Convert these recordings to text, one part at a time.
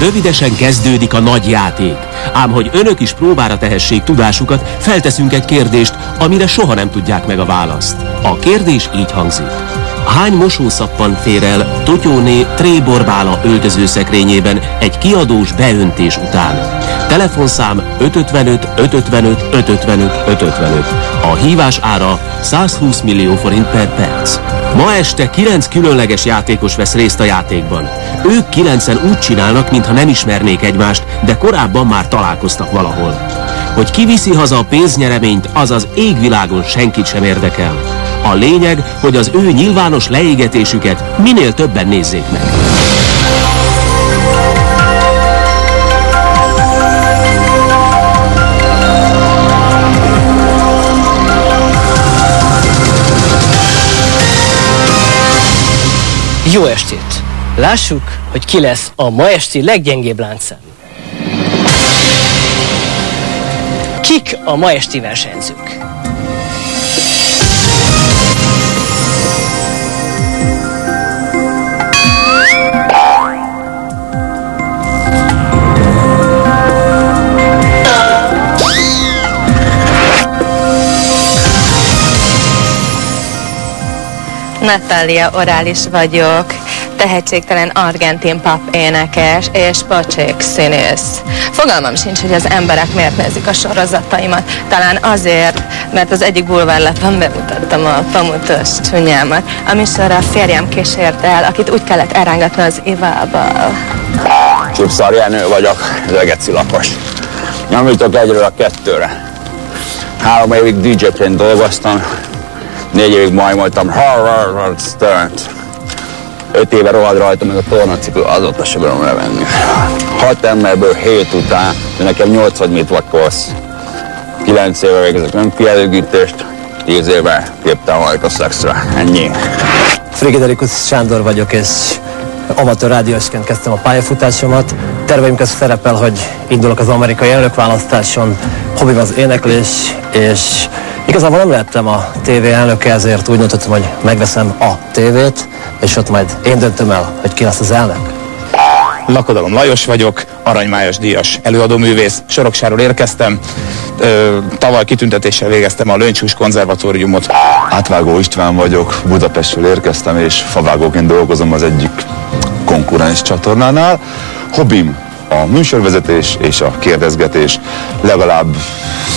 Rövidesen kezdődik a nagy játék. Ám hogy önök is próbára tehessék tudásukat, felteszünk egy kérdést, amire soha nem tudják meg a választ. A kérdés így hangzik. Hány mosószappan fér el Totyóné Tréborbála öltözőszekrényében egy kiadós beöntés után? Telefonszám 555 555 555 555. A hívás ára 120 millió forint per perc. Ma este 9 különleges játékos vesz részt a játékban. Ők 9-en úgy csinálnak, mintha nem ismernék egymást, de korábban már találkoztak valahol. Hogy ki viszi haza a pénznyereményt, az az égvilágon senkit sem érdekel. A lényeg, hogy az ő nyilvános leégetésüket minél többen nézzék meg. Jó estét! Lássuk, hogy ki lesz a ma esti leggyengébb láncszem. Kik a ma esti versenyzők? Natalia Orális vagyok, tehetségtelen argentin pop énekes és pocsék színész. Fogalmam sincs, hogy az emberek miért nézik a sorozataimat. Talán azért, mert az egyik bulvárlapon bemutattam a pamutos csúnyámat, ami sorra a férjem kísért el, akit úgy kellett elrángatni az Ivával. Csupszar Jenő vagyok, Legeci lakos. Nyomítok egyről a kettőre. 3 évig DJ-ként dolgoztam, 4 évig majmoltam Harvard Stern-t. 5 éve rohad rajta, meg a tornacipő, azóta se bírom levenni. 6 emberből 7 után, de nekem 8 vagy mit vakolsz. 9 éve végezek önkielégítést, 10 éve képtelen vagyok a szexre. Ennyi. Frigiderikus Sándor vagyok, és amatőr rádiósként kezdtem a pályafutásomat. Terveim között szerepel, hogy indulok az amerikai elnökválasztáson, hobbim az éneklés, és igazából nem lettem a tévé elnöke, ezért úgy döntöttem, hogy megveszem a tévét, és ott majd én döntöm el, hogy ki lesz az elnök. Lakodalom Lajos vagyok, aranymájas díjas előadóművész, Soroksáról érkeztem, tavaly kitüntetéssel végeztem a Löncshús konzervatóriumot. Átvágó István vagyok, Budapestről érkeztem, és favágóként dolgozom az egyik konkurens csatornánál. Hobbim a műsorvezetés és a kérdezgetés, legalább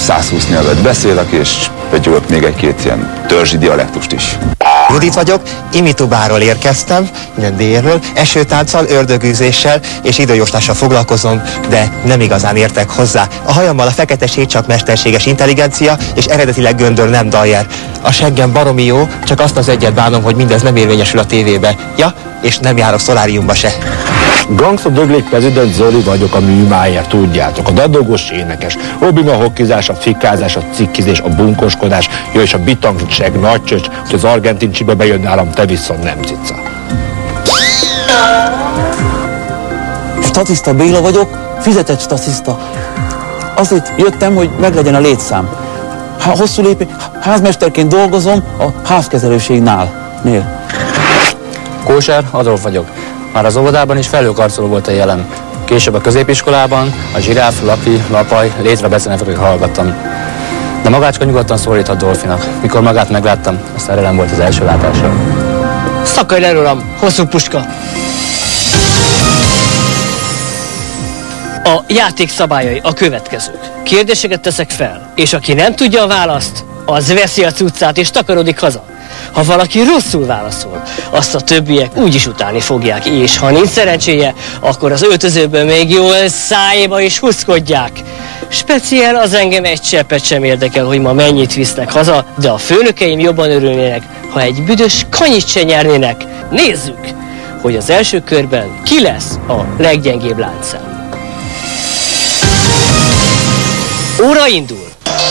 120 nyelvet beszélek, és begyújtok még egy-két ilyen törzsi dialektust is. Judit vagyok, Imitubáról érkeztem, minden délről, esőtánccal, ördögűzéssel és időjóslással foglalkozom, de nem igazán értek hozzá. A hajammal a feketeség csak mesterséges intelligencia, és eredetileg Göndör nem Dajjer. A seggem baromi jó, csak azt az egyet bánom, hogy mindez nem érvényesül a tévébe. Ja, és nem járok szoláriumba se. Gangsta Döglék Prezident Zoli vagyok, a műmáért, tudjátok. A dadogos énekes, hobbim a hokkizás, a fikázás, a cikkizés, a bunkoskodás, és a bitangság nagycsöcs, hogy az argentin csibe bejön nálam, te viszont nem cica. Statiszta Béla vagyok, fizetett statiszta. Azért jöttem, hogy meglegyen a létszám. Hosszú lépés, házmesterként dolgozom a házkezelőségnál. Kóser Adolf vagyok. Már az óvodában is felhőkarcoló volt a jelem. Később a középiskolában a zsiráf, lapi, lapaj, létre becenevetőt hallgattam. De magácska nyugodtan szólíthat Dolfinak. Mikor magát megláttam, a szerelem volt az első látásra. Szakadj le rólam, hosszú puska! A játék szabályai a következők. Kérdéseket teszek fel, és aki nem tudja a választ, az veszi a cuccát és takarodik haza. Ha valaki rosszul válaszol, azt a többiek úgyis utálni fogják, és ha nincs szerencséje, akkor az öltözőből még jól szájéba is huszkodják. Speciál az engem egy cseppet sem érdekel, hogy ma mennyit visznek haza, de a főnökeim jobban örülnének, ha egy büdös kanyit se nyernének. Nézzük, hogy az első körben ki lesz a leggyengébb láncszám. Óra indul!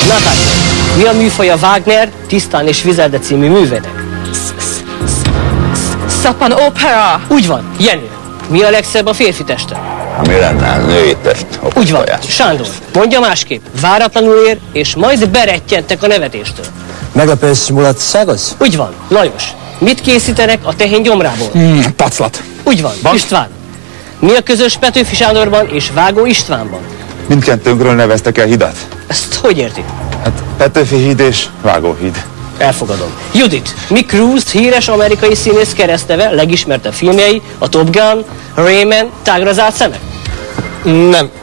Natália, mi a műfaja Wagner, Tisztán és Vizelde című művének? Szappan opera! Úgy van, Jenő. Mi a legszebb a férfi testen? Mi lenne? Női test. Úgy van, Sándor. Mondja másképp. Váratlanul ér, és majd berettyentek a nevetéstől. Meglepős mulatságos? Úgy van, Lajos. Mit készítenek a tehén gyomrából? Paclat. Úgy van, István. Mi a közös Petőfi Sándorban és Vágó Istvánban? Mindkettőnkről neveztek el hidat. Ezt hogy érti? Hát Petőfi híd és Vágó híd. Elfogadom. Judit, mi Cruise híres amerikai színész keresztneve, legismertebb filmjei, a Top Gun, Rayman, Tágra zárt szemek?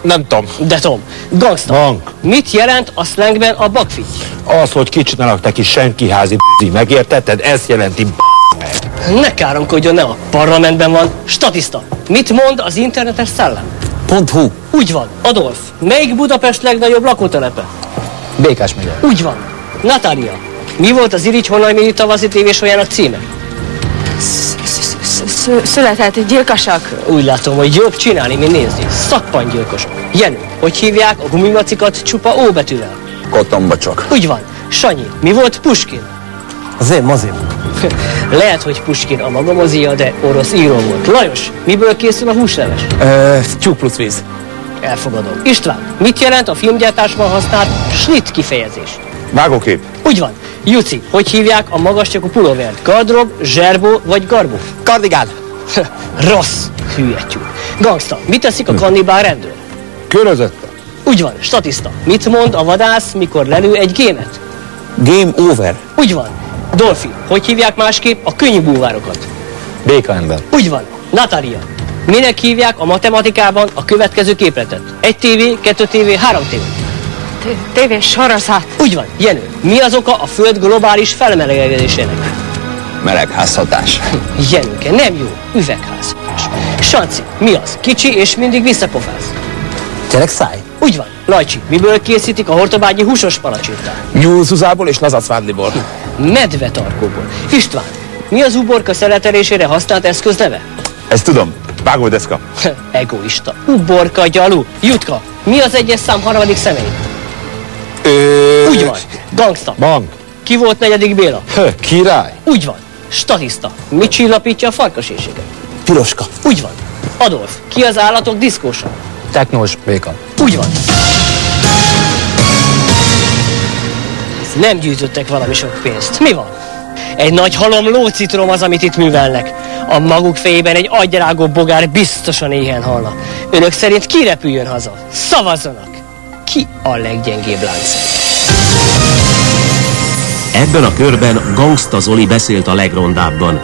Nem Tom. De Tom, Gangsta. Bank. Mit jelent a szlengben a bakfitty? Az, hogy kicsinálnak neki senkiházi megértetted? Ezt jelenti meg. Ne káromkodjon, nem a parlamentben van. Statiszta, mit mond az internetes szellem? .hu. Úgy van. Adolf, melyik Budapest legnagyobb lakótelepe? Békás megye. Úgy van. Natália, mi volt az Irigy Honajméri tavaszi tévésójának címe? Született gyilkosok. Úgy látom, hogy jobb csinálni, mint nézni. Szakpangyilkosok. Jenő, hogy hívják a gumimacikat csupa O betűvel? Kotombacsok. Úgy van. Sanyi, mi volt Puskin? Az én mozim. Lehet, hogy Puskin a maga mozia, de orosz író volt. Lajos, miből készül a húsleves? Tyúk plusz víz. Elfogadom. István, mit jelent a filmgyártásban használt slit kifejezés? Vágókép. Úgy van. Juci, hogy hívják a magascsakú pulóvert? Gardrob, zserbó vagy garbó? Kardigán. Rossz, hülye tyúk. Gangsta, mit teszik a kannibál rendőr? Körözötte. Úgy van, statiszta. Mit mond a vadász, mikor lelő egy gémet? Game over. Úgy van. Dolfi, hogy hívják másképp a könnyű búvárokat? Békaember. Úgy van. Natália, minek hívják a matematikában a következő képletet? 1 TV, 2 TV, 3 TV. Tévés sorozat. Úgy van. Jenő, mi az oka a Föld globális felmelegedésének? Melegházhatás. Jenőke, nem jó. Üvegházhatás. Sanci, mi az? Kicsi és mindig visszapofáz. Gyerek száj. Úgy van. Lajcsi, miből készítik a hortobágyi húsos palacsintát? Nyúlzuzából és lazacvádliból. Medvetarkóból. István, mi az uborka szeletelésére használt eszköz neve? Ezt tudom. Vágódeszka. Egoista. Uborka, gyalu. Jutka, mi az egyes szám harmadik személy? Úgy van. Gangsta. Bank. Ki volt 4. Béla? Király. Úgy van. Statiszta. Mit csillapítja a farkasészséget? Piroska. Úgy van. Adolf, ki az állatok diszkósa? Teknós béka. Úgy van. Nem gyűjtöttek valami sok pénzt. Mi van? Egy nagy halom lócitrom az, amit itt művelnek. A maguk fejében egy agyrágó bogár biztosan éhen halna. Önök szerint ki repüljön haza? Szavazzanak! Ki a leggyengébb láncszem? Ebben a körben Gangsta Zoli beszélt a legrondábban.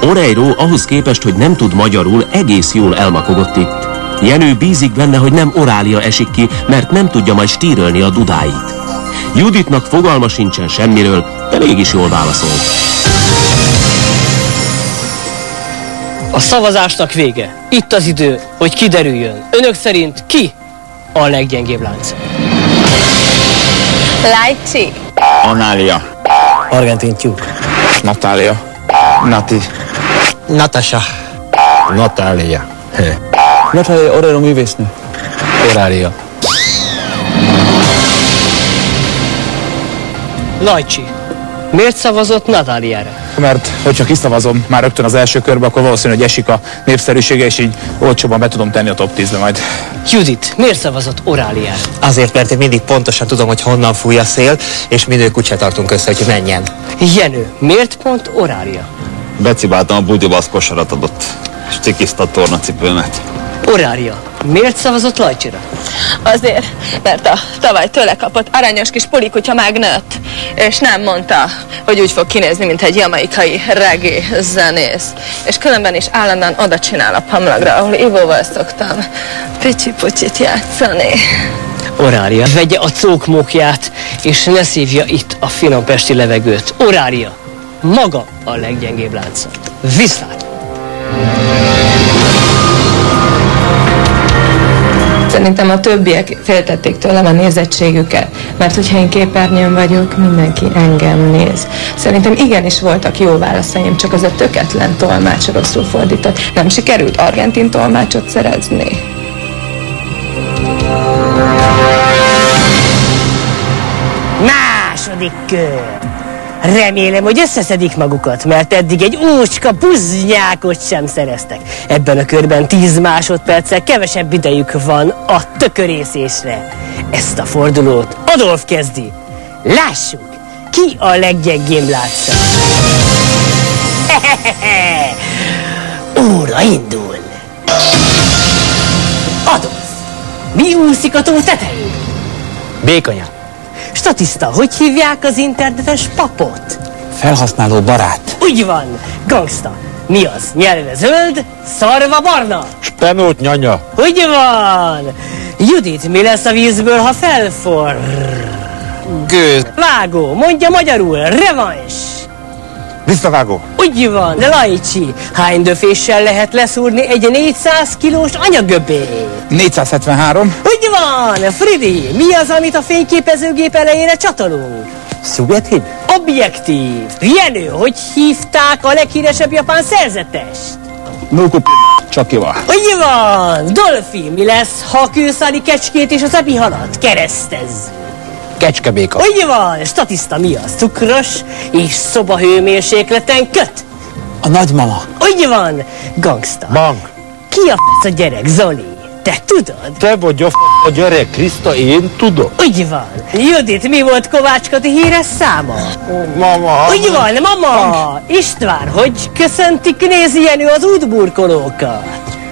Oreiro ahhoz képest, hogy nem tud magyarul, egész jól elmakogott itt. Jenő bízik benne, hogy nem Orália esik ki, mert nem tudja majd stírölni a dudáit. Juditnak fogalma sincsen semmiről, de mégis jól válaszolt. A szavazásnak vége. Itt az idő, hogy kiderüljön. Önök szerint ki a leggyengébb láncszem? Lajcsi. Anália. Argentin tyúk. Natália. Nati. Natasha. Natália. Natália Oreiro művésznő. Orália. Lajcsi. Miért szavazott Natáliára? Mert hogyha kiszavazom már rögtön az első körbe, akkor valószínű, hogy esik a népszerűsége, és így olcsóban be tudom tenni a top 10-be majd. Judit, miért szavazott Oráliára? Azért, mert én mindig pontosan tudom, hogy honnan fúj a szél, és mi nők úgyse tartunk össze, hogy menjen. Jenő, miért pont Orália? Becibáltam a budiba, az kosarat adott. És cikizta a tornacipőmet. Orália, miért szavazott Lajcsira? Azért, mert a tavaly tőle kapott aranyos kis pulikutya megnőtt, és nem mondta, hogy úgy fog kinézni, mint egy jamaikai reggae zenész. És különben is állandóan oda csinál a pamlagra, ahol Ivóval szoktam picsi-pucsit játszani. Orália, vegye a cókmókját, és ne szívja itt a finom pesti levegőt. Orália, maga a leggyengébb láncszem. Viszlát! Szerintem a többiek féltették tőlem a nézettségüket, mert hogyha én képernyőn vagyok, mindenki engem néz. Szerintem igenis voltak jó válaszaim, csak az a töketlen tolmács rosszul fordított. Nem sikerült argentin tolmácsot szerezni. Második kör! Remélem, hogy összeszedik magukat, mert eddig egy ócska buznyákot sem szereztek. Ebben a körben 10 másodperccel kevesebb idejük van a tökörészésre. Ezt a fordulót Adolf kezdi. Lássuk, ki a leggyengébb látszat. Óra indul. Mi úszik a tó tetején? Békanya. Statiszta, hogy hívják az internetes papot? Felhasználó barát. Úgy van, gangsta. Mi az? Nyelve zöld, szarva barna? Spenót nyanya. Úgy van. Judit, mi lesz a vízből, ha felforr? Gőz. Vágó, mondja magyarul, revans. Visszavágó. Úgy van, de Lajcsi, hány döféssel lehet leszúrni egy 400 kilós anyagöbét? 473. Úgy van, Fridi, mi az, amit a fényképezőgép elejére csatolunk? Szubjektív? Objektív. Jenő, hogy hívták a leghíresebb japán szerzetest? Csakival. Úgy van, Dolfi, mi lesz, ha kőszáli kecskét és az epihalat keresztez? Kecskebéka. Úgy van, statiszta, mi az? Cukros és szobahőmérsékleten köt? A nagymama. Úgy van, gangsta. Bank. Ki a f*** a gyerek, Zoli? Te tudod? Te vagy a gyerek, Kriszta, én tudom. Úgy van. Judit, mi volt Kovács Kati híres száma? Mama. Úgy van, mama! István, hogy köszöntik Nézi Jenő az útburkolókat?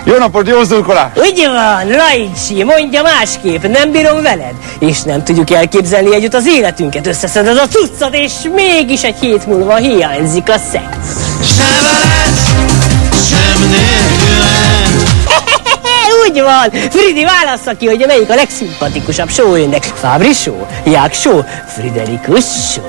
Jó napot, jó szurkolás! Úgy van, Lajcsi, mondja másképp, nem bírom veled. És nem tudjuk elképzelni együtt az életünket, összeszeded a cuccot, és mégis egy hét múlva hiányzik a szex. Se veled, sem nélküled. Úgy van, Fridi, válassza ki, hogy melyik a legszimpatikusabb show önnek. Fábri show, Ják show, Friderikus show.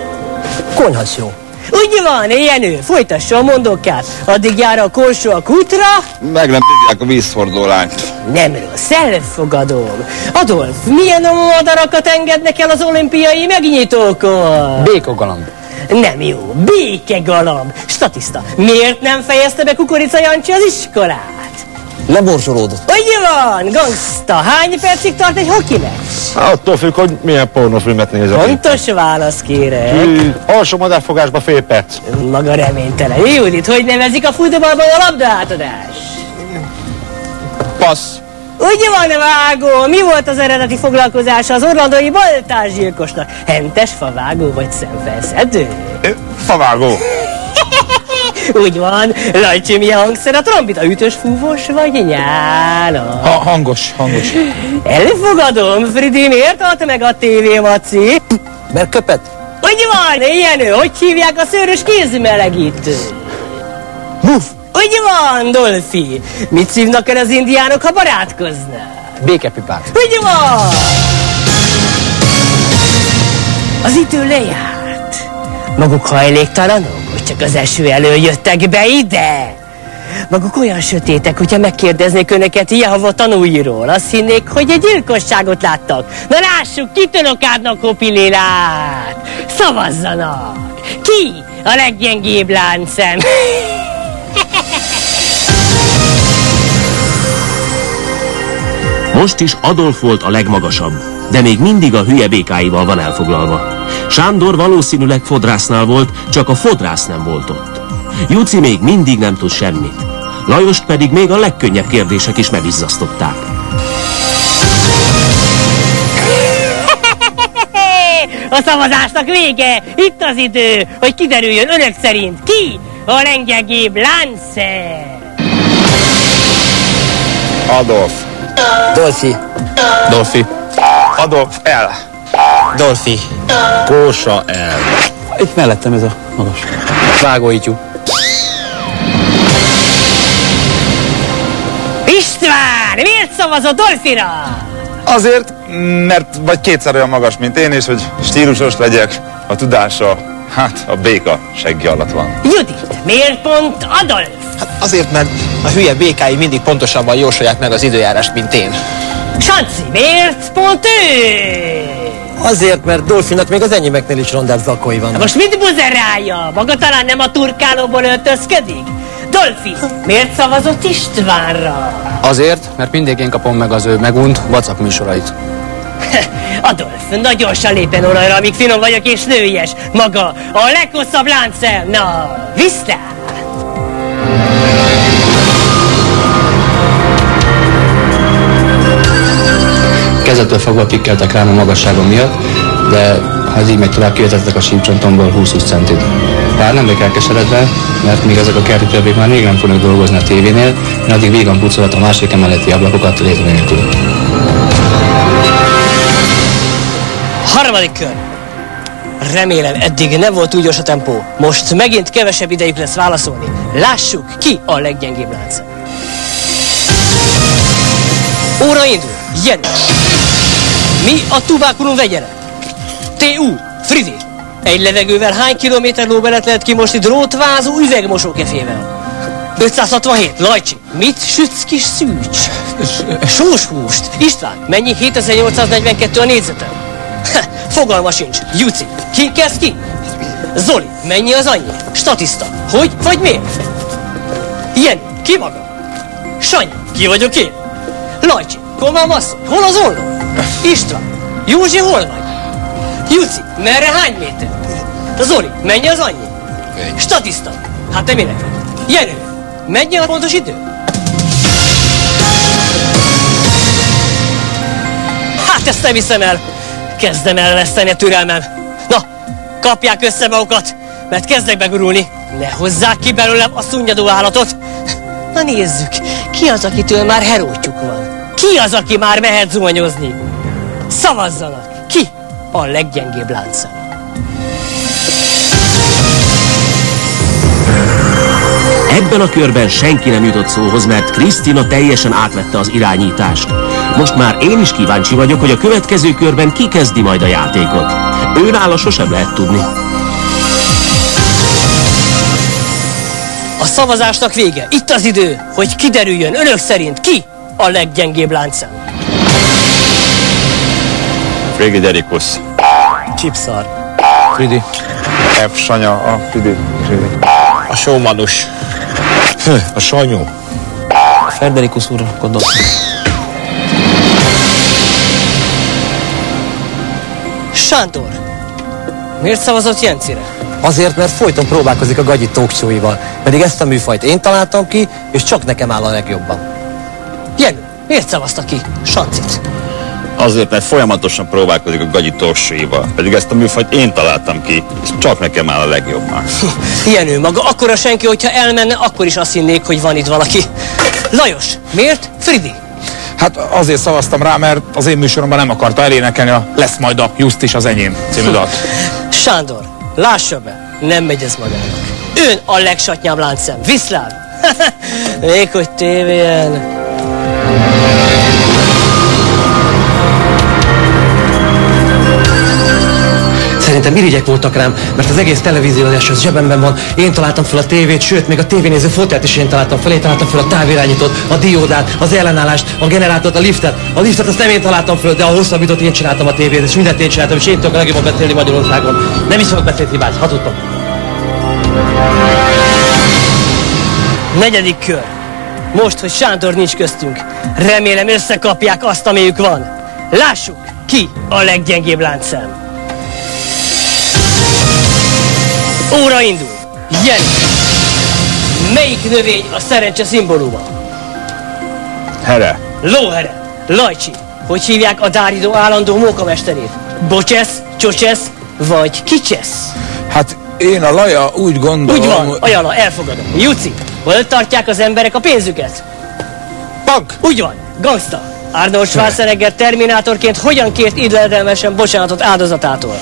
Konyha show. Úgy van, Jenő, folytassa a mondókát. Addig jár a korsó a kútra. Meg nem tudják a vízforduló lányt. Nem rossz, elfogadom. Adolf, milyen madarakat engednek el az olimpiai megnyitókor? Békogalamb. Nem jó, békegalamb. Statiszta, miért nem fejezte be Kukorica Jancsi az iskolát? Lemorzsolódott. Úgy van, gangsta, hány percig tart egy hoki meccs? Attól függ, hogy milyen pornofilmet nézek. Pontos válasz, kérek. Alsó madárfogásba fél perc. Maga reménytelen. Judit, hogy nevezik a futballban a labdaátadás? Passz. Úgy van, vágó. Mi volt az eredeti foglalkozása az orlandói baltásgyilkosnak? Hentes, favágó vagy szemfelszedő? Favágó. Úgy van. Lajcsi, mi a hangszer? A trombita, ütős, fúvós vagy nyála? Hangos. Elfogadom, Fridi, miért halt meg a TV, Maci? Mert köpet. Úgy van, Jenő, hogy hívják a szőrös kézmelegítő? Buff. Úgy van, Dolfi. Mit szívnak el az indiánok, ha barátkoznak? Békepipát. Úgy van. Az idő lejárt. Maguk hajléktalanok, hogy csak az eső elől jöttek be ide? Maguk olyan sötétek, hogyha megkérdeznék önöket Jehova tanúiról, azt hinnék, hogy egy gyilkosságot láttak. Na lássuk, kitől okádnak hopilélát? Szavazzanak! Ki a leggyengébb láncszem? Most is Adolf volt a legmagasabb, de még mindig a hülye békáival van elfoglalva. Sándor valószínűleg fodrásznál volt, csak a fodrász nem volt ott. Juci még mindig nem tud semmit. Lajost pedig még a legkönnyebb kérdések is megizzasztották. A szavazásnak vége! Itt az idő, hogy kiderüljön önök szerint ki a leggyengébb láncszem. Adolf. Dolfi. Dolfi. Adolf L. Dolfi. Kósa el. Itt mellettem ez a magas. Vágóítjú. István, miért szavazott Dolfira? Azért, mert vagy kétszer olyan magas, mint én, és hogy stílusos legyek, a tudása, hát a béka seggje alatt van. Judit, miért pont Adolf? Hát azért, mert a hülye békái mindig pontosabban jósolják meg az időjárást, mint én. Sanci, miért pont ő? Azért, mert Dolfinak még az enyémeknél is rondás zakói van. Most mit buzerálja? Maga talán nem a turkálóból öltözködik? Dolfi, miért szavazott Istvánra? Azért, mert mindig én kapom meg az ő megunt WhatsApp műsorait. Adolf, nagyon gyorsan lépjen olajra, amíg finom vagyok és nőies. Maga a leghosszabb láncszem. Na, viszlát! Kezdettől fogva pikkeltek rám a magasságom miatt, de ha ez így megy tovább, kivetettek a sípcsontomból 20 centit. Bár nem vagyok elkeseredve, mert még ezek a kerti többék már még nem fognak dolgozni a tévénél, én addig vígan pucolhatom a másik emeleti ablakokat létre nélkül. Harmadik kör. Remélem, eddig nem volt túl gyors a tempó. Most megint kevesebb idejük lesz válaszolni. Lássuk, ki a leggyengébb láncszem. Óra indul. Jenő. Mi a tubákulum vegyere? T.U. Fridi. Egy levegővel hány kilométer lóbelet lehet kimosni drótvázú üvegmosókefével? 567. Lajcsi. Mit sütsz, kis szűcs? Sós húst. István, mennyi 7842 a négyzeten? Fogalma sincs. Juci. Ki kezd ki? Zoli. Mennyi az annyi? Statiszta. Hogy vagy miért? Jenny. Ki maga? Sanyi. Ki vagyok én? Lajcsi. Komám asszony. Hol az olló? István. Józsi, hol vagy? Juci. Merre hány méter? Zoli. Mennyi az annyi? Statiszta. Hát te minek? Jenő. Mennyi a pontos idő? Hát ezt nem hiszem el. Kezdem elveszteni a türelmem. Na, kapják össze magukat, mert kezdek begurulni. Ne hozzák ki belőlem a szunnyadó állatot. Na nézzük, ki az, akitől már herótjuk van? Ki az, aki már mehet zuhanyozni? Szavazzanak, ki a leggyengébb láncszem? Ebben a körben senki nem jutott szóhoz, mert Krisztina teljesen átvette az irányítást. Most már én is kíváncsi vagyok, hogy a következő körben ki kezdi majd a játékot. Őnála sosem lehet tudni. A szavazásnak vége. Itt az idő, hogy kiderüljön önök szerint ki a leggyengébb láncszem. Frigiderikus. Csipszar. Fridi. F. Sanya, a Fridi. A sómanus. A Sanyó. Ferderikus úrra gondoltam. Sándor. Miért szavazott Jencire? Azért, mert folyton próbálkozik a Gagyi talkshowival. Pedig ezt a műfajt én találtam ki, és csak nekem áll a legjobban. Jenő, miért szavazta ki Sancit? Azért, mert folyamatosan próbálkozik a Gagyi talkshowival. Pedig ezt a műfajt én találtam ki, és csak nekem áll a legjobban. Jenő, maga akkora senki, hogyha elmenne, akkor is azt hinnék, hogy van itt valaki. Lajos, miért? Fridi. Hát azért szavaztam rá, mert az én műsoromban nem akarta elénekelni a Lesz majd a Just is az enyém című dalt. Sándor, lássa be, nem megy ez magának. Ön a legsatnyább láncszem, viszlát! Még hogy tévén. Szerintem irigyek voltak rám, mert az egész televíziózás az zsebemben van. Én találtam fel a tévét, sőt, még a tévénéző fotelt is én találtam fel. Én találtam fel a távirányítót, a diódát, az ellenállást, a generátort, a liftet. A liftet azt nem én találtam fel, de a hosszabbítót én csináltam a tévét, és mindent én csináltam, és én tudok a legjobban beszélni Magyarországon. Nem is fogok beszédhibát, hazudtam. Negyedik kör. Most, hogy Sándor nincs köztünk, remélem összekapják azt, amiük van. Lássuk, ki a leggyengébb láncszem. Óra indul. Jenny. Melyik növény a szerencse szimbóluma? Here. Lóhere. Lajcsi. Hogy hívják a Dáridó állandó mókamesterét? Bocsesz, csocsesz vagy kicsesz? Hát én a Laja úgy gondolom... Úgy van, Ajala, elfogadom. Juci, hol tartják az emberek a pénzüket? Bank. Úgy van, gangsta. Arnold Schwarzenegger terminátorként hogyan kért illedelmesen bocsánatot áldozatától?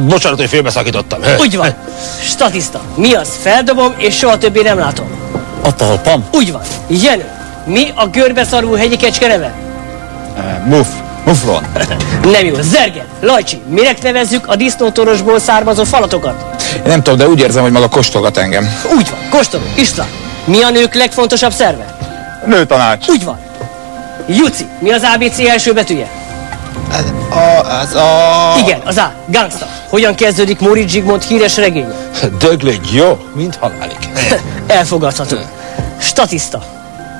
Bocsánat, hogy félbeszakítottam. Úgy van. Statiszta. Mi az? Feldobom, és soha többé nem látom. A talpam? Úgy van. Jenő. Mi a görbeszarvú hegyi kecske neve? Muflon. Nem jó. Zerged. Lajcsi. Minek nevezzük a disznótorosból származó falatokat? Én nem tudom, de úgy érzem, hogy maga kóstolgat engem. Úgy van. Kóstoló. István. Mi a nők legfontosabb szerve? Nőtanács. Úgy van. Juci, mi az ABC első betűje? Az a... Igen, az A. Gangsta. Hogyan kezdődik Móricz Zsigmond híres regénye? Döglik jó, mint halálik. Elfogadható. Statiszta.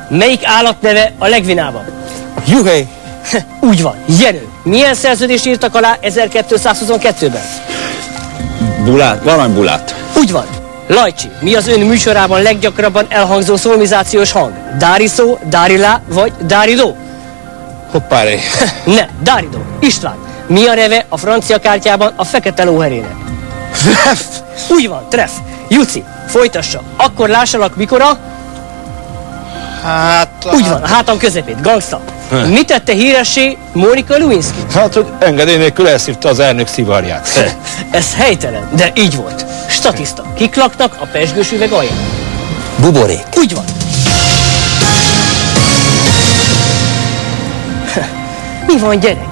Melyik állat neve a legvinábabb? Juhely. Úgy van. Jenő. Milyen szerződést írtak alá 1222-ben? Bulát, varanybulát. Úgy van. Lajcsi, mi az ön műsorában leggyakrabban elhangzó szolmizációs hang? Dáriszó, Dárilá vagy Dáridó? Hoppáré. Ne, Dáridó. István, mi a neve a francia kártyában a fekete lóherének? Treff. Úgy van, treff. Juci, folytassa. Akkor lássalak mikor a... Hát... Úgy van, a hátam közepét. Gangsta. Mit tette híressé Monica Lewinsky? Hát, hogy engedély nélkül elszívta az elnök szivarját. Ez helytelen, de így volt. Statiszta. Kik laknak a pezsgős üveg alján? Buborék. Úgy van. Mi van, gyerekek?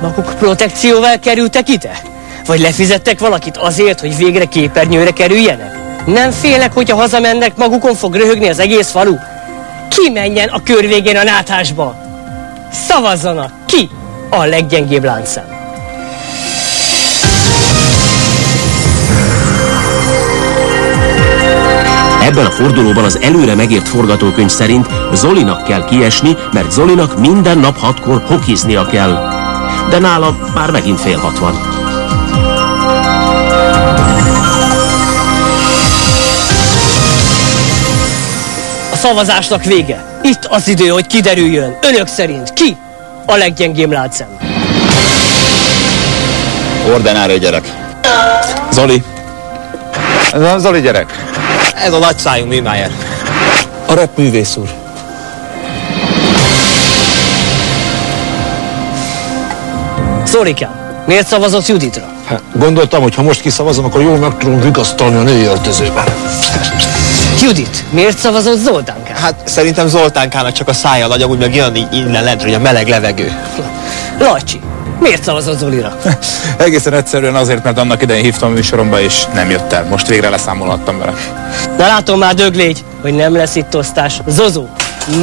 Maguk protekcióval kerültek ide? Vagy lefizettek valakit azért, hogy végre képernyőre kerüljenek? Nem félnek, hogyha hazamennek, magukon fog röhögni az egész falu? Ki menjen a kör végén a náthásba? Szavazzanak! Ki a leggyengébb láncszem? Ebben a fordulóban az előre megírt forgatókönyv szerint Zolinak kell kiesni, mert Zolinak minden nap 6-kor hokiznia kell. De nála már megint fél 6 van. A szavazásnak vége. Itt az idő, hogy kiderüljön. Önök szerint ki a leggyengébb láncszem? Ordinári gyerek. Zoli. Ez a Zoli gyerek. Ez a nagyszájú Műmájer. A rap művész úr. Zolikám, miért szavazott Juditra? Hát, gondoltam, hogy ha most kiszavazom, akkor jól meg tudom vigasztalni a női öltözőben. Judit, miért szavazott Zoltánkán? Hát szerintem Zoltánkának csak a szája nagy, amúgy meg jön innen lentről, hogy a meleg levegő. Lajcsi, miért szavazott Zolira? Egészen egyszerűen azért, mert annak idején hívtam a műsoromba, és nem jött el. Most végre leszámolhattam vele. Na látom már, döglégy, hogy nem lesz itt osztás. Zozó,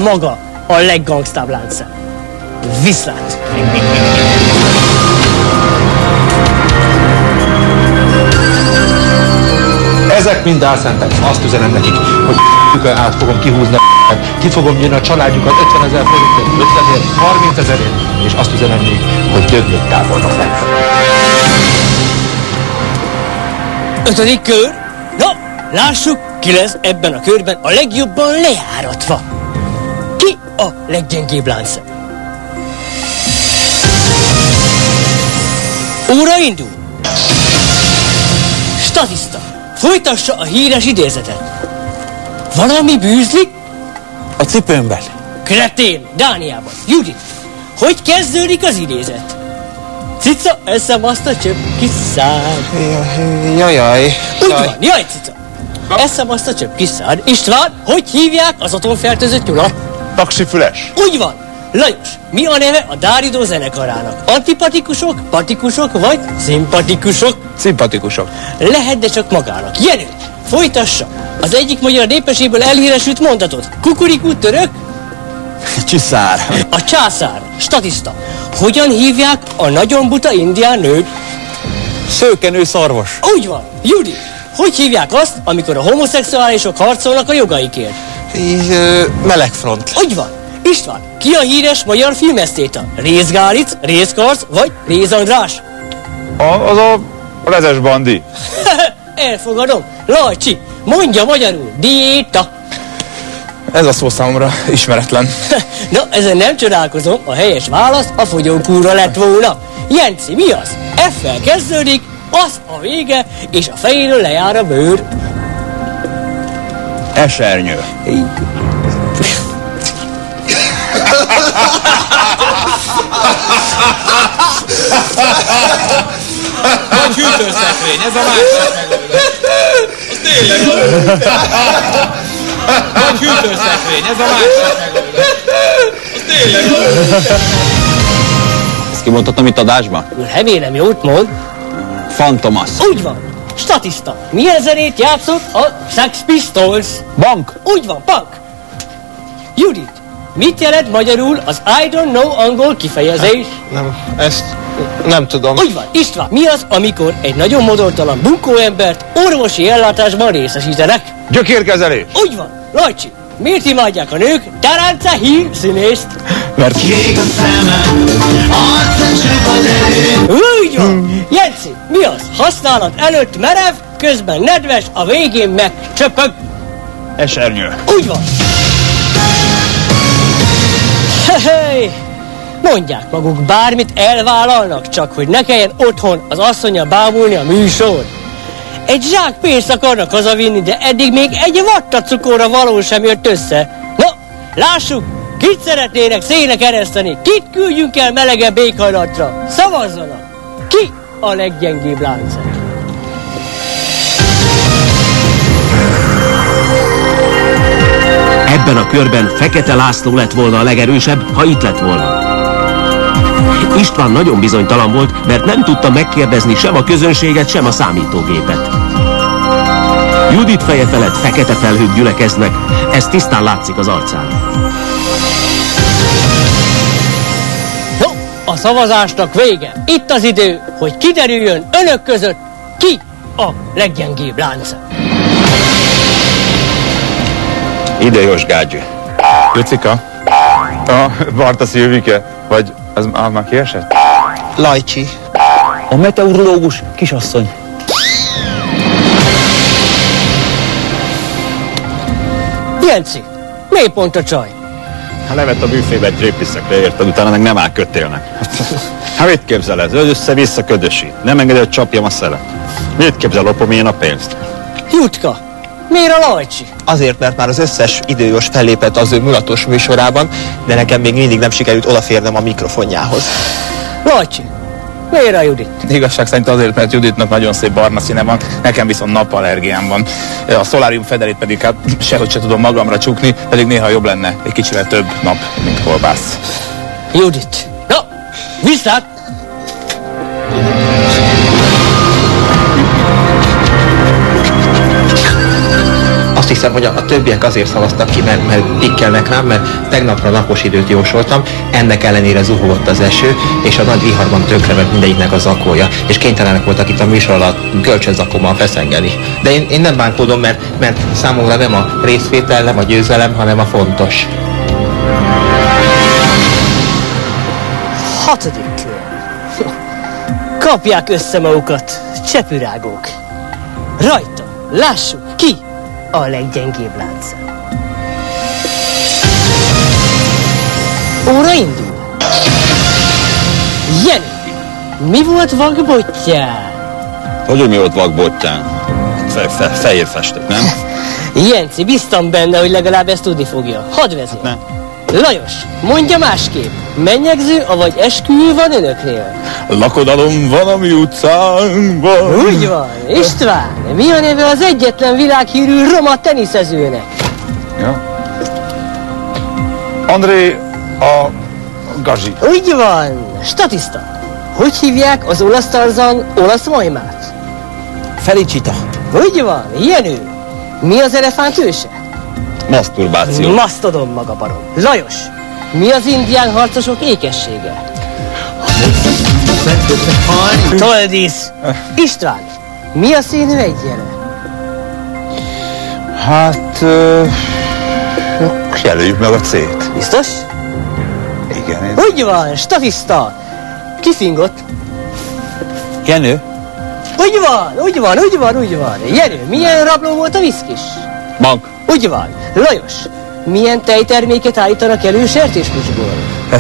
maga a leggangsztább láncszem. Viszlát! Ezek mind álszentek. Azt üzenem nekik, hogy át fogom kihúzni ki fogom nyírni a családjukat 50 000 forintért, 50-ért, 30 000-ért, és azt üzenem még, hogy döglék távolnak lenni. 5. kör. Na, lássuk, ki lesz ebben a körben a legjobban lejáratva. Ki a leggyengébb láncszem? Óra indul. Statiszta, folytassa a híres idézetet. Valami bűzlik? A cipőmben. Kretén, Dániában. Judit, hogy kezdődik az idézet? Cica, eszem azt a csöpp kis szád. Jajjaj. Úgy van, jaj, cica. Eszem azt a csöpp kis szád. István, hogy hívják az atomfertőzött nyulat? Taksi Füles. Úgy van. Lajos, mi a neve a Dáridó zenekarának? Antipatikusok, patikusok vagy szimpatikusok? Szimpatikusok. Lehet, de csak magának. Jenő, folytassa az egyik magyar népeséből elhíresült mondatot. Kukurikú török? Csiszár. A császár. Statiszta. Hogyan hívják a nagyon buta indián nőt? Szőkenő szarvas. Úgy van. Judi, hogy hívják azt, amikor a homoszexuálisok harcolnak a jogaikért? Melegfront. Úgy van. István, ki a híres magyar filmesztéta? Réz Gálic, Réz Karc vagy Réz András? Az a rezes bandi. Elfogadom. Lajcsi, mondja magyarul. Diéta. Ez a szó számomra ismeretlen. Na, ezen nem csodálkozom, a helyes válasz a fogyókúra lett volna. Jenci, mi az? F-fel kezdődik, az a vége, és a fejéről lejár a bőr. Esernyő. Vagy hűtőszekrény, ez a másik megoldás. Az tényleg az. Vagy hűtőszekrény, ez a másik megoldás. Az tényleg az. Ezt kimondhatom itt adásban? Remélem jót mond. Fantomas. Úgy van. Statiszta. Milyen zenét játszott a Sex Pistols? Bank. Úgy van, punk. Judit, mit jelent magyarul az I don't know angol kifejezés? Nem, ezt nem tudom. Úgy van, István, mi az, amikor egy nagyon modortalan bunkóembert orvosi ellátásban részesítenek? Gyökérkezelés. Úgy van, Lajcsi, miért imádják a nők Taránca Hill színészt? Mert Kék a szeme, arca csak az erő. Úgy van, Jenci, mi az? Használat előtt merev, közben nedves, a végén meg csöpög. esernyő. Úgy van. Hey, mondják maguk, bármit elvállalnak, csak hogy ne kelljen otthon az asszonnyal bámulni a műsor. Egy zsák pénzt akarnak hazavinni, de eddig még egy vatta cukorra való sem jött össze. Na, lássuk, Kit szeretnének szének ereszteni? Kit küldjünk el melegebb éghajlatra? Szavazzanak! Ki a leggyengébb láncem? Ebben a körben Fekete László lett volna a legerősebb, ha itt lett volna. István nagyon bizonytalan volt, mert nem tudta megkérdezni sem a közönséget, sem a számítógépet. Judit feje felett fekete felhők gyülekeznek, ez tisztán látszik az arcán. No, a szavazásnak vége. Itt az idő, hogy kiderüljön önök között, ki a leggyengébb láncem. Ide Josgágy. Lucika? A Barta Szilvike? Vagy az már kiesett? Lajcsi. A meteorológus kisasszony. Jenci, mély pont a csaj. Hát levett a büfébe egy trépiszekre, érted, utána meg nem áll kötélnek. Hát mit képzeled? Össze-vissza ködösít. Nem engedi, hogy csapjam a szelet. Mit képzel, lopom én a pénzt? Jutka, miért a Lajcsi? Azért, mert már az összes időjós fellépett az ő mulatos műsorában, de nekem még mindig nem sikerült odaférnem a mikrofonjához. Lajcsi, miért a Judit? Igazság szerint azért, mert Juditnak nagyon szép barna színe van, nekem viszont napallergiám van. A szolárium fedelét pedig hát sehogy se tudom magamra csukni, pedig néha jobb lenne egy kicsivel több nap, mint kolbász. Judit. Na, viszlát! Azt hiszem, hogy a többiek azért szavaztak ki, mert tikkelnek rám, mert tegnapra napos időt jósoltam, ennek ellenére zuhogott az eső, és a nagy viharban tönkrement mindegyiknek a zakója, és kénytelenek voltak itt a műsor alatt kölcsönzakómmal feszengeni. De én nem bántódom, mert számomra nem a részvétel, nem a győzelem, hanem a fontos. 6. kör. Kapják össze magukat, csepürágók. Rajta, lássuk ki a leggyengébb láncem. Óra indul. Jenny, mi volt vakbottyán? Hogy mi volt vakbottyán? Fehér festék, nem? Jenci, biztam benne, hogy legalább ezt tudni fogja. Hadd vezér. Nem. Lajos, mondja másképp. Mennyegző, avagy esküvő van önöknél? Lakodalom van a mi utcánkban. Úgy van. István, mi a neve az egyetlen világhírű roma teniszezőnek? Ja. André a Gazsi. Úgy van. Statiszta. Hogy hívják az olasz Tarzan olasz majmát? Felicita. Úgy van. Jenő. Mi az elefánt őse? Maszturbáció. Masztodon maga barom. Lajos. Mi az indián harcosok ékessége? Toldisz. István. Mi a színű egyjele? Hát... jelöljük meg a C-t. Biztos? Igen, én... Úgy van, statiszta. Kifingott. Jenő. Úgy van. Jenő, milyen rabló volt a viszkis? Bank. Úgy van. Lajos, milyen tejterméket állítanak elő sertéshúsból?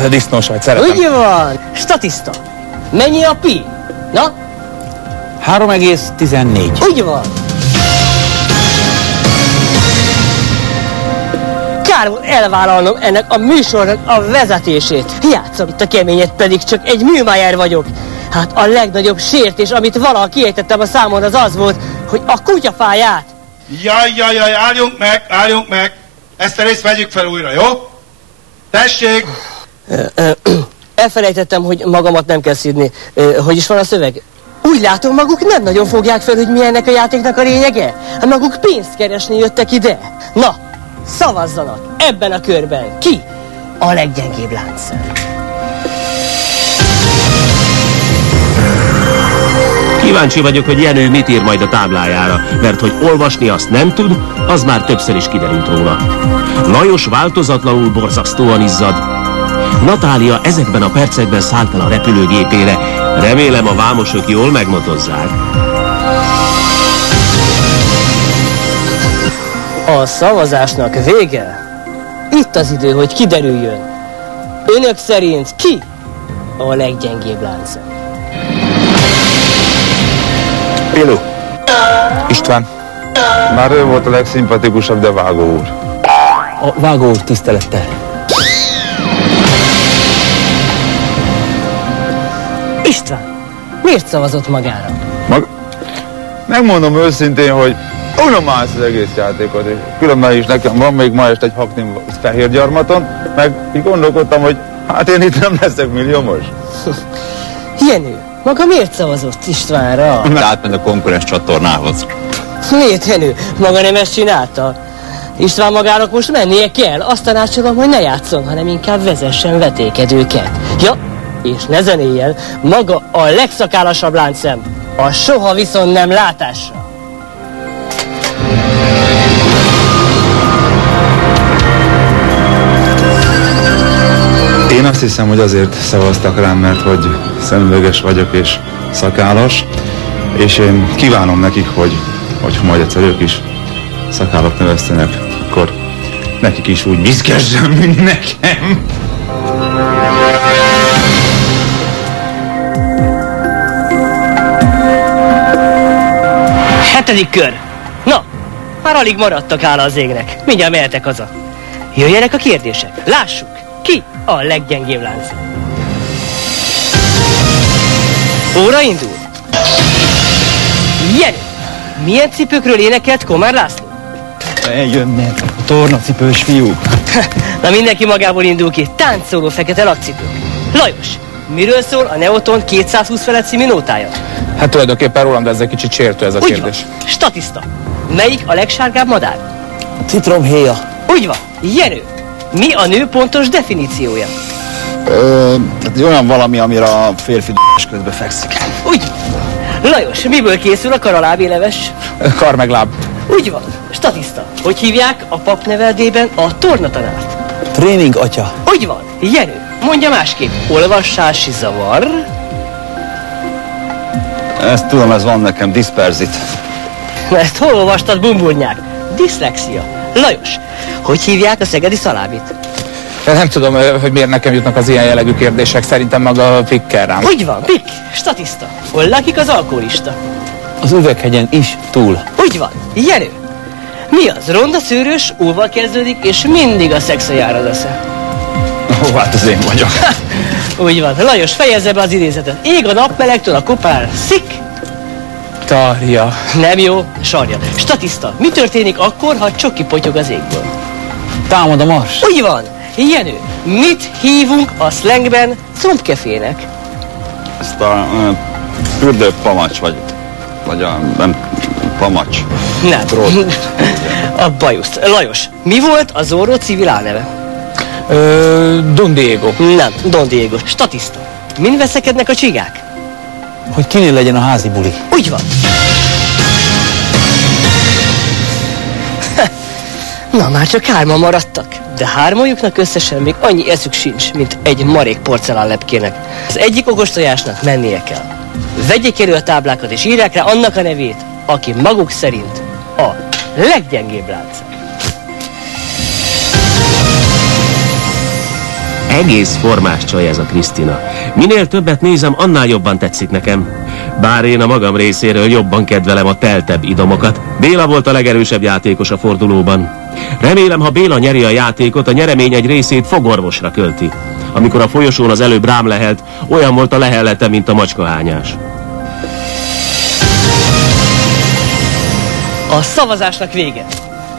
Disznósajt szeretem. Úgy van. Statiszta. Mennyi a pi? Na? 3,14. Úgy van. Kár volt elvállalnom ennek a műsornak a vezetését. Játszom itt a keményet, pedig csak egy Mühlmeier vagyok. Hát a legnagyobb sértés, amit valaha kiejtettem a számon, az volt, hogy a kutyafáját. Jaj, álljunk meg! Ezt a részt vegyük fel újra, jó? Tessék! Elfelejtettem, hogy magamat nem kell szídni. Hogy is van a szöveg? Úgy látom, maguk nem nagyon fogják fel, hogy mi ennek a játéknak a lényege. Hát maguk pénzt keresni jöttek ide. Na, szavazzanak ebben a körben. Ki a leggyengébb láncszem? Kíváncsi vagyok, hogy Jenő mit ír majd a táblájára, mert hogy olvasni azt nem tud, az már többször is kiderült róla. Lajos változatlanul borzasztóan izzad. Natália ezekben a percekben száll fel a repülőgépére. Remélem a vámosok jól megmotozzák. A szavazásnak vége. Itt az idő, hogy kiderüljön. Önök szerint ki a leggyengébb láncem? Pilu. István. Már ő volt a legszimpatikusabb, de Vágó úr. A Vágó úr tisztelettel. István, miért szavazott magára? Megmondom őszintén, hogy unom az egész játékot, és különben is nekem van még ma este egy haknim fehér gyarmaton, meg így gondolkodtam, hogy hát én itt nem leszek milliómos. Jenő, maga miért szavazott Istvánra? Átment a konkurens csatornához. Miért, Jenő? Maga nem ezt csinálta? István magának most mennie kell. Azt tanácsolom, hogy ne játszon, hanem inkább vezessen vetékedőket. Ja, és ne zenéljen, maga a legszakálasabb láncszem. A soha viszont nem látásra. Én azt hiszem, hogy azért szavaztak rám, mert hogy szemüveges vagyok és szakállas, és én kívánom nekik, hogy majd egyszer ők is szakállat növesztenek, akkor nekik is úgy viszkezzen, mint nekem. Hetedik kör. Na, már alig maradtak áll az égnek. Mindjárt mehetek haza. Jöjjenek a kérdések. Lássuk, ki a leggyengébb lánc. Óra indul. Jenő, milyen cipőkről énekelt Komár László? Eljönnek a tornacipős fiúk. Na mindenki magából indul ki. Táncoló fekete lakcipők. Lajos, miről szól a Neoton 220 felett című nótája? Hát tulajdonképpen rólam, de ez egy kicsit sértő ez a kérdés. Van. Statiszta. Melyik a legsárgább madár? A citromhéja. Úgy van. Jenő, mi a nő pontos definíciója? Hát olyan valami, amire a férfi közbe fekszik. Úgy van. Lajos, miből készül a karalábéleves? Kar meg láb. Úgy van. Statiszta. Hogy hívják a papneveldében a tornatanárt? Tréning atya. Úgy van. Jenő, mondja másképp. Olvasási zavar? Ezt tudom, ez van nekem, diszperzit. Na ezt hol olvastad, bumburnyák? Diszlexia. Lajos, hogy hívják a szegedi szalámit? Nem tudom, hogy miért nekem jutnak az ilyen jellegű kérdések. Szerintem maga a pikk kell rám. Úgy van, pikk, statiszta. Hol lakik az alkoholista? Az üveghegyen is túl. Úgy van, Jenő. Mi az? Ronda, szőrös, óval kezdődik, és mindig a szex a jár az esze. Ó, hát az én vagyok. Úgy van, Lajos, fejezze be az idézetet. Ég a napmelegtől a kopár szik. Tarja. Nem jó, sarja. Statiszta, mi történik akkor, ha csoki potyog az égből? Támad a mars. Úgy van. Jenő, mit hívunk a szlengben combkefének? Ezt a fürdőpamacs, vagy a nem, pamacs. Nem. A bajuszt. Lajos, mi volt a Zorro civil álneve? Don Diego. Nem, Don Diego. Statiszta. Min veszekednek a csigák? Hogy kinél legyen a házi buli. Úgy van. Na, már csak 3-an maradtak. De 3-juknak összesen még annyi eszük sincs, mint egy marék porcelánlepkének. Az egyik okostojásnak mennie kell. Vegyék elő a táblákat és írják rá annak a nevét, aki maguk szerint a leggyengébb lánc. Egész formás csaj ez a Krisztina. Minél többet nézem, annál jobban tetszik nekem. Bár én a magam részéről jobban kedvelem a teltebb idomokat. Béla volt a legerősebb játékos a fordulóban. Remélem, ha Béla nyeri a játékot, a nyeremény egy részét fogorvosra költi. Amikor a folyosón az előbb rám lehelt, olyan volt a lehellete, mint a macskahányás. A szavazásnak vége.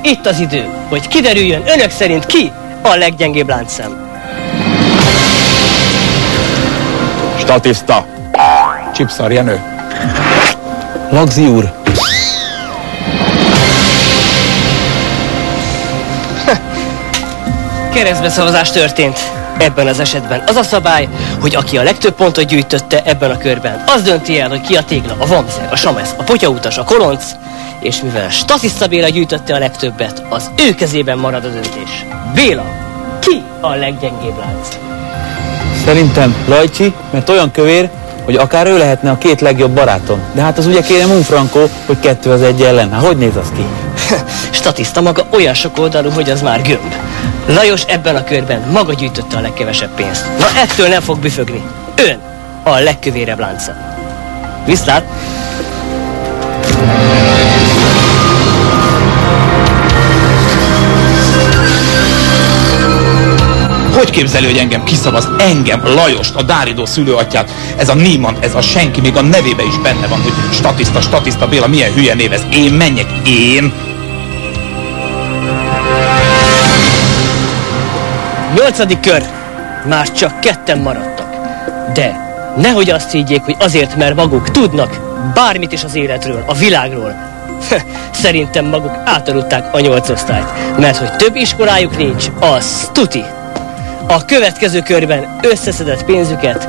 Itt az idő, hogy kiderüljön önök szerint ki a leggyengébb láncszem. Statiszta. Csipszar Jenő. Lagzi úr. Keresztbeszavazás történt ebben az esetben. Az a szabály, hogy aki a legtöbb pontot gyűjtötte ebben a körben, az dönti el, hogy ki a tégla, a vamzer, a samesz, a potyautas, a kolonc, és mivel Statiszta Béla gyűjtötte a legtöbbet, az ő kezében marad a döntés. Béla, ki a leggyengébb lánc? Szerintem Lajcsi, mert olyan kövér, hogy akár ő lehetne a 2 legjobb barátom. De hát az ugye kérem Unfrankó, hogy 2-1 ellen. Hát hogy néz az ki? Statiszta maga olyan sok oldalú, hogy az már gömb. Lajos ebben a körben maga gyűjtötte a legkevesebb pénzt. Na ettől nem fog büfögni. Ön a legkövérebb lánca. Viszlát! Hogy képzeli, hogy engem kiszavaz? Engem, Lajost, a Dáridó szülőatyát. Ez a Niemann, ez a senki, még a nevébe is benne van, hogy statiszta Béla, milyen hülye név ez. Én menjek, én? 8. kör. Már csak 2 maradtak. De nehogy azt higgyék, hogy azért, mert maguk tudnak bármit is az életről, a világról. Szerintem maguk átaludták a 8 osztályt, mert hogy több iskolájuk nincs, az tuti. A következő körben összeszedett pénzüket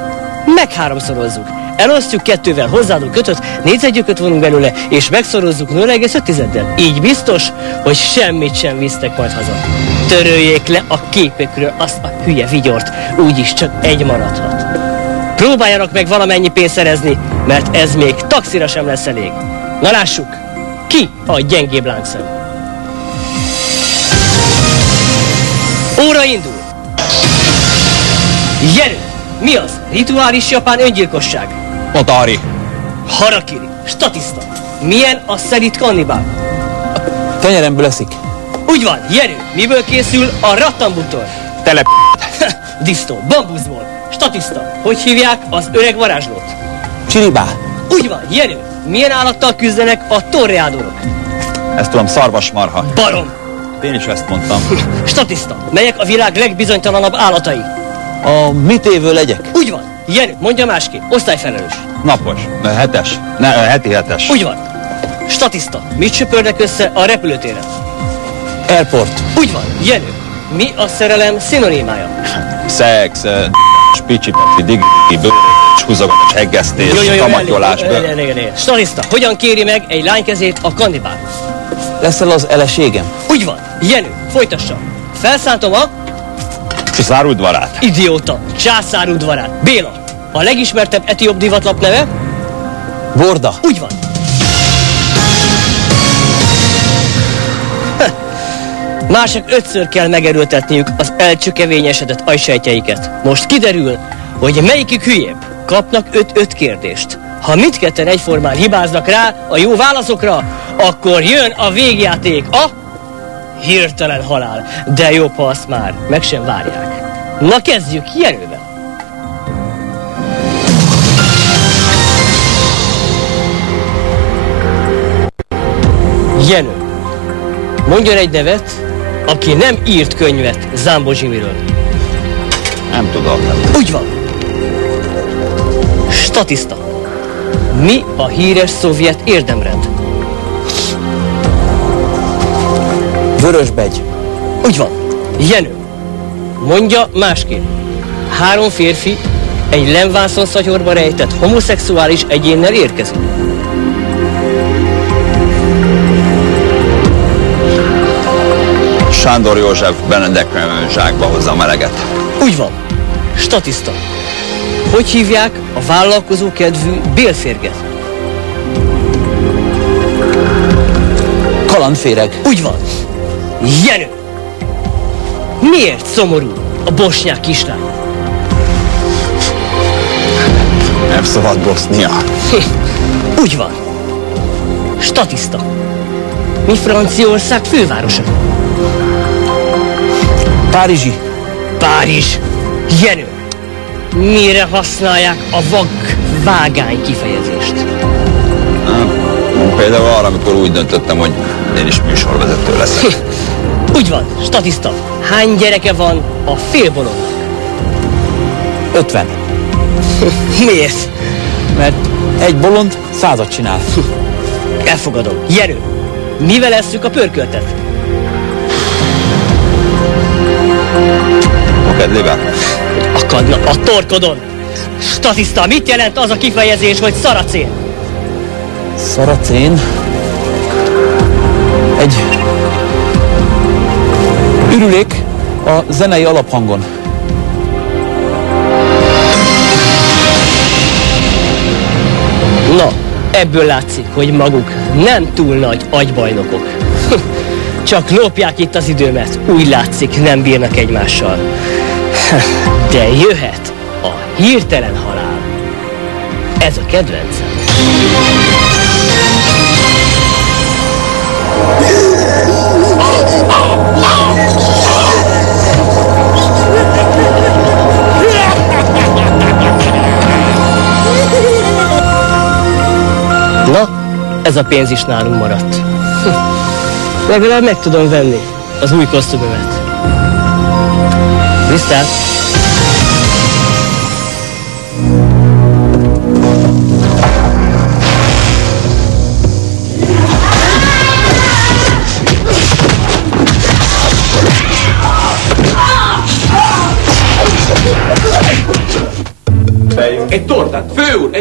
meg-3-szorozzuk. Elosztjuk 2-vel hozzáadó kötöt, négyzetgyököt vonunk belőle, és megszorozzuk 0,5-del. Így biztos, hogy semmit sem visztek majd haza. Töröljék le a képekről azt a hülye vigyort, úgyis csak egy maradhat. Próbáljanak meg valamennyi pénzt szerezni, mert ez még taxira sem lesz elég. Na lássuk, ki a gyengébb láncszem? Óra indul! Jenő! Mi az? Rituális japán öngyilkosság. Otari. Harakiri. Statiszta. Milyen a szelit kannibál? Tenyeremből eszik. Úgy van, Jenő. Miből készül a rattambutor? Telep. Disznó. Bambuszból. Statiszta. Hogy hívják az öreg varázslót? Csiribá. Úgy van, Jenő. Milyen állattal küzdenek a torreádorok? Ezt tudom, szarvasmarha. Barom. Én is ezt mondtam. Statiszta. Melyek a világ legbizonytalanabb állatai? A mit évő legyek? Úgy van. Jenő, mondja másképp. Osztályfelelős. Napos. Hetes. Heti 7-es. Úgy van. Statiszta. Mit söpörnek össze a repülőtéren? Airport. Úgy van. Jenő. Mi a szerelem szinonimája? Szex, picsi-pecsi, digi, bőrös, húzogatos, heggesztés, kamatyolás. Statiszta. Hogyan kéri meg egy lány kezét a kannibál? Leszel az eleségem? Úgy van. Jenő. Folytassa. Felszántom a... Császár udvarát. Idióta. Császár udvarát. Béla. A legismertebb etióp divatlap neve? Borda. Úgy van. Mások 5-ször kell megerőltetniük az elcsökevényesedett ajsejtjeiket. Most kiderül, hogy melyikük hülyébb. Kapnak 5-5 kérdést. Ha mindketten egyformán hibáznak rá a jó válaszokra, akkor jön a végjáték, a hirtelen halál. De jobb, ha azt már meg sem várják. Na kezdjük Jenővel. Jenő. Mondjon egy nevet, aki nem írt könyvet Zámbó Zsimiről. Nem tudom. Úgy van. Statiszta. Mi a híres szovjet érdemrend? Vörösbegy. Úgy van. Jenő. Mondja másképp. 3 férfi egy lemvászon szatyorba rejtett homoszexuális egyénnel érkezik. Sándor József Benedek zsákba hozza a meleget. Úgy van. Statiszta. Hogy hívják a vállalkozó kedvű bélférget? Kalandféreg. Úgy van. Jenő. Miért szomorú a bosnyák kislány? Nem szabad Bosznia. Úgy van. Statiszta. Mi Franciaország fővárosa? Párizsi. Párizs. Jenő. Mire használják a vágány kifejezést? Például arra, amikor úgy döntöttem, hogy én is műsorvezető leszek. Úgy van, statiszta. Hány gyereke van a félbolondnak? 50. Miért? Mert egy bolond 100-at csinál. Elfogadom. Jenő, mivel esszük a pörköltet? A kedlével? Akadna a torkodon. Statiszta, mit jelent az a kifejezés, hogy szaracén? Szaracén? Egy ürülék a zenei alaphangon. Na, ebből látszik, hogy maguk nem túl nagy agybajnokok. Csak lopják itt az időmet, úgy látszik, nem bírnak egymással. De jöhet a hirtelen halál. Ez a kedvencem. ez a pénz is nálunk maradt. Legalább meg tudom venni az új kosztümömet. Viszlát! Egy tortát, fő úr!